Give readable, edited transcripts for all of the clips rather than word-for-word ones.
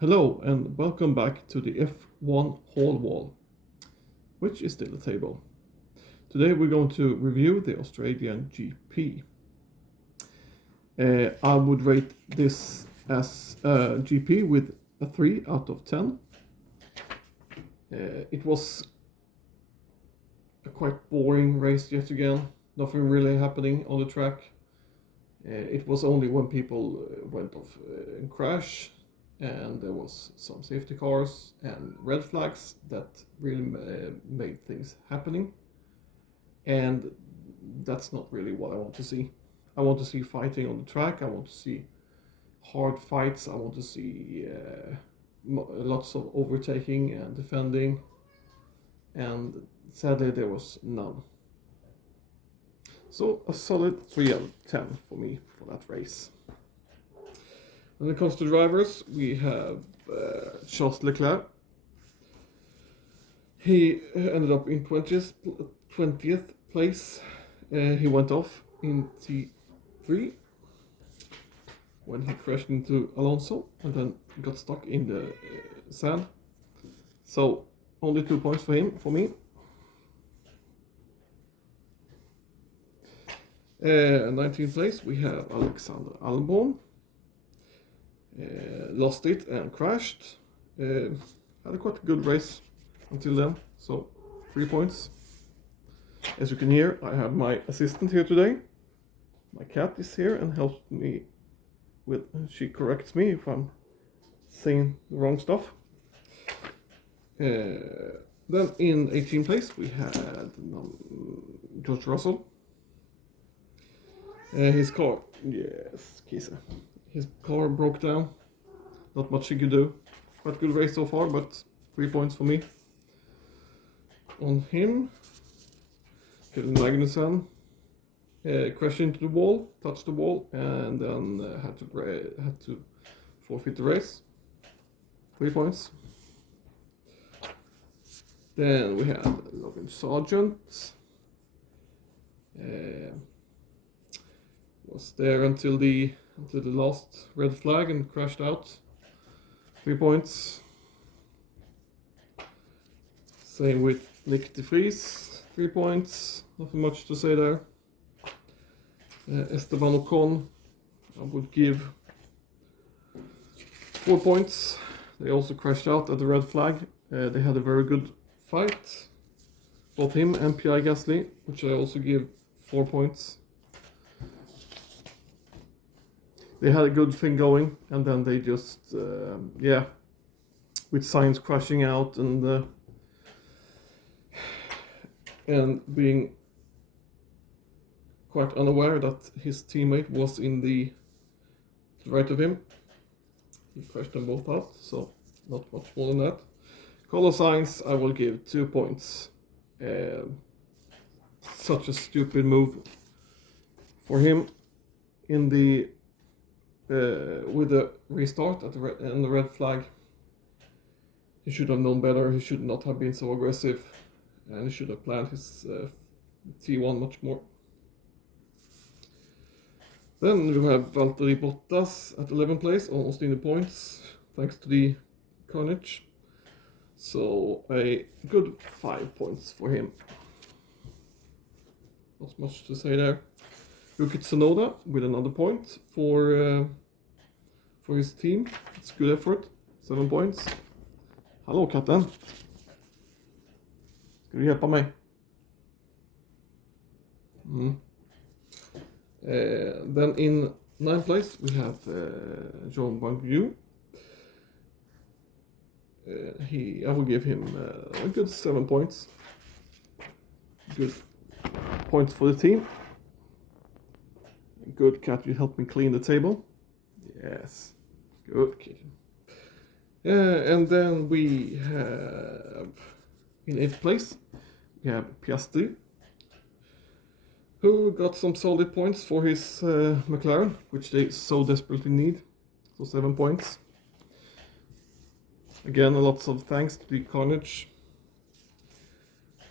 Hello and welcome back to the F1 Hall Wall, which is still a table. Today we're going to review the Australian GP. I would rate this as a GP with a 3 out of 10. It was a quite boring race yet again, nothing really happening on the track. It was only when people went off and crashed, and there was some safety cars and red flags that really made things happening, and that's not really what I want to see. I want to see fighting on the track. I want to see hard fights. I want to see lots of overtaking and defending, and sadly there was none. So a solid 3 out of 10 for me for that race. When it comes to drivers, we have Charles Leclerc. He ended up in 20th place. He went off in T3 when he crashed into Alonso and then got stuck in the sand. So only 2 points for him, for me. 19th place, we have Alexander Albon. Lost it and crashed. Had a quite good race until then, so 3 points. As you can hear, I have my assistant here today. My cat is here and helps me with, she corrects me if I'm saying the wrong stuff. Then in 18th place we had George Russell. His car, yes, Kisa. His car broke down. Not much he could do. Quite good race so far, but 3 points for me. On him, Kevin Magnussen crashed into the wall, touched the wall, and then had to forfeit the race. 3 points. Then we have Logan Sargent. Was there until the last red flag and crashed out. 3 points. Same with Nick de Vries, 3 points. Nothing much to say there. Esteban Ocon, I would give 4 points. They also crashed out at the red flag. They had a very good fight. Both him and Pierre Gasly, which I also give 4 points. They had a good thing going, and then they just, with Sainz crashing out and being quite unaware that his teammate was in the right of him. He crashed them both out, so not much more than that. Carlos Sainz, I will give 2 points. Such a stupid move for him in the with the restart at the red flag. He should have known better. He should not have been so aggressive, and he should have planned his T1 much more. Then we have Valtteri Bottas at 11th place, almost in the points, thanks to the carnage. So a good 5 points for him. Not much to say there. Yuki Tsunoda with another point for his team. It's good effort. 7 points. Hallå katten. Ska du hjälpa mig? Then in 9th place we have Zhou Guanyu. I will give him a good 7 points. Good points for the team. Good cat, you helped me clean the table. Yes, good kitty. And then we have in 8th place we have Piastri, who got some solid points for his McLaren, which they so desperately need. So 7 points. Again, lots of thanks to the carnage.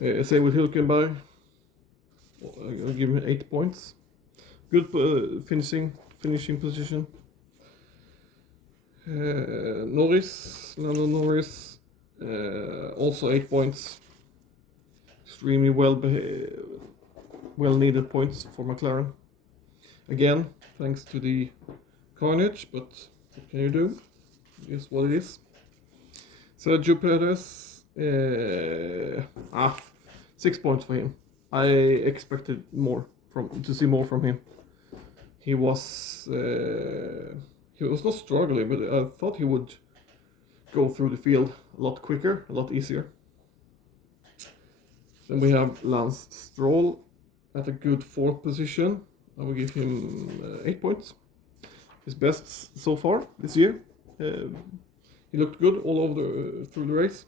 Same with Hülkenberg. I'll give him 8 points. Good finishing position. Lando Norris, also 8 points. Extremely well needed points for McLaren. Again, thanks to the carnage, but what can you do? It's what it is. Sergio Perez, 6 points for him. I expected to see more from him. He was not struggling, but I thought he would go through the field a lot quicker, a lot easier. Then we have Lance Stroll at a good 4th position. I will give him 8 points. His best so far this year. He looked good all over through the race.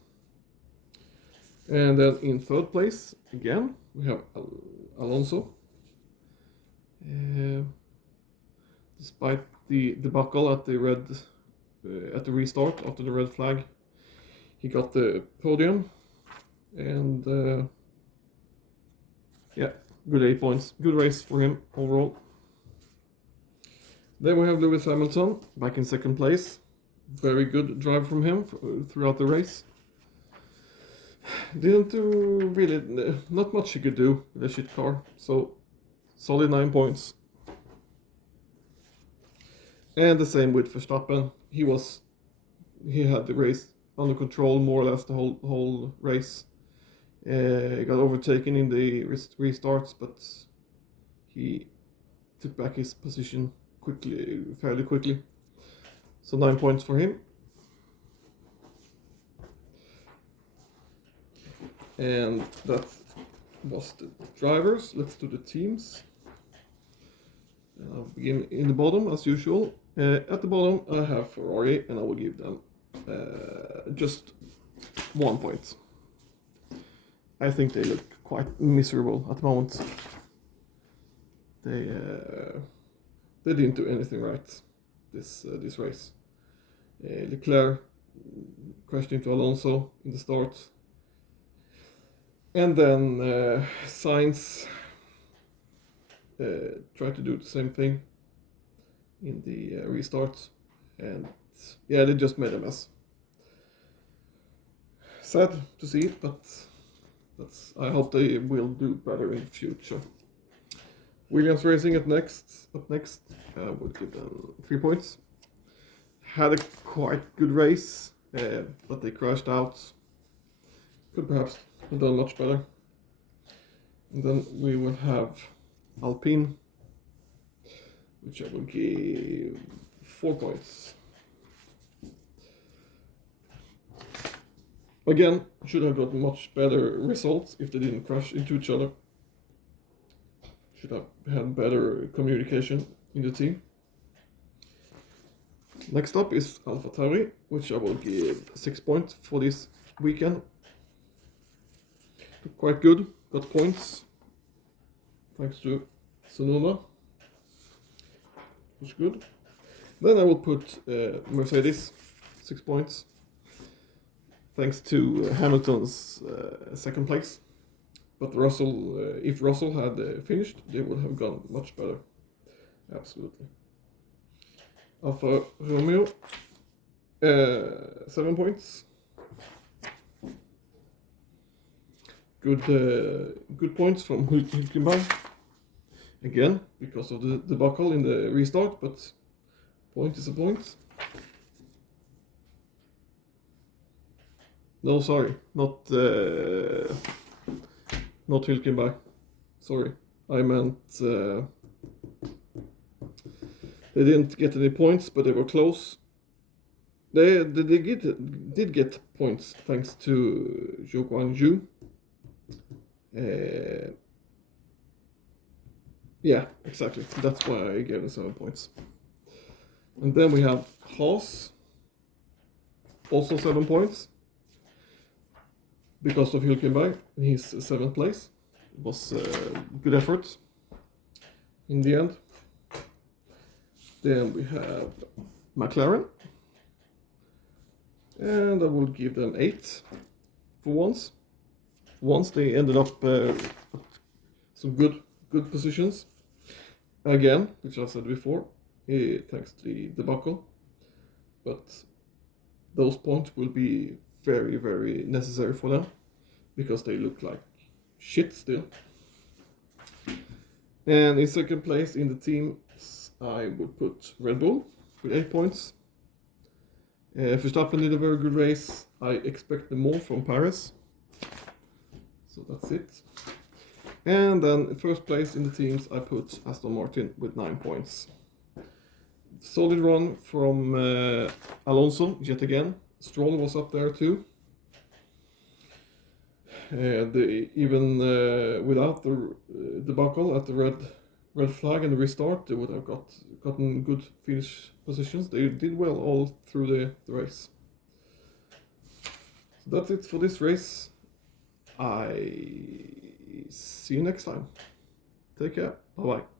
And then in 3rd place, again, we have Alonso. Despite the debacle at the restart after the red flag, he got the podium. And good 8 points. Good race for him overall. Then we have Lewis Hamilton back in 2nd place. Very good drive from him throughout the race. Didn't do really, not much he could do with a shit car. So, solid 9 points. And the same with Verstappen. He had the race under control more or less the whole race. He got overtaken in the restarts, but he took back his position fairly quickly. So 9 points for him. And that was the drivers. Let's do the teams. I'll begin in the bottom as usual. At the bottom I have Ferrari, and I will give them just 1 point. I think they look quite miserable at the moment. They didn't do anything right this race. Leclerc crashed into Alonso in the start, and then Sainz tried to do the same thing in the restart, and they just made a mess. Sad to see it, but I hope they will do better in the future. Williams Racing up next, I would give them 3 points. Had a quite good race, but they crashed out. Could perhaps have done much better. And then we will have Alpine, which I will give 4 points. Again, should have got much better results if they didn't crash into each other. Should have had better communication in the team. Next up is AlphaTauri, which I will give 6 points for this weekend. Quite good, got points. Thanks to Tsunoda. Was good. Then I will put Mercedes, 6 points. Thanks to Hamilton's 2nd place. But Russell, if Russell had finished, they would have gone much better. Absolutely. Alfa Romeo, 7 points. Good points from Hülkenberg. Again, because of the debacle in the restart, but point is a point. No, sorry, not Hülkenberg. Sorry, I meant they didn't get any points, but they were close. They did get points thanks to Zhou Guanyu. Yeah, exactly. That's why I gave them 7 points. And then we have Haas, also 7 points. Because of Hülkenberg in his 7th place. It was good effort in the end. Then we have McLaren. And I will give them 8 for once. Once they ended up at some good positions. Again, which I said before, thanks to the debacle. but those points will be very, very necessary for them because they look like shit still. And in second place in the teams, I would put Red Bull with 8 points. Verstappen did a very good race. I expect more from Paris. So that's it. And then first place in the teams, I put Aston Martin with 9 points. Solid run from Alonso yet again. Stroll was up there too. Even without the debacle at the red flag and the restart, they would have gotten good finish positions. They did well all through the race. So that's it for this race. I see you next time. Take care. Bye bye.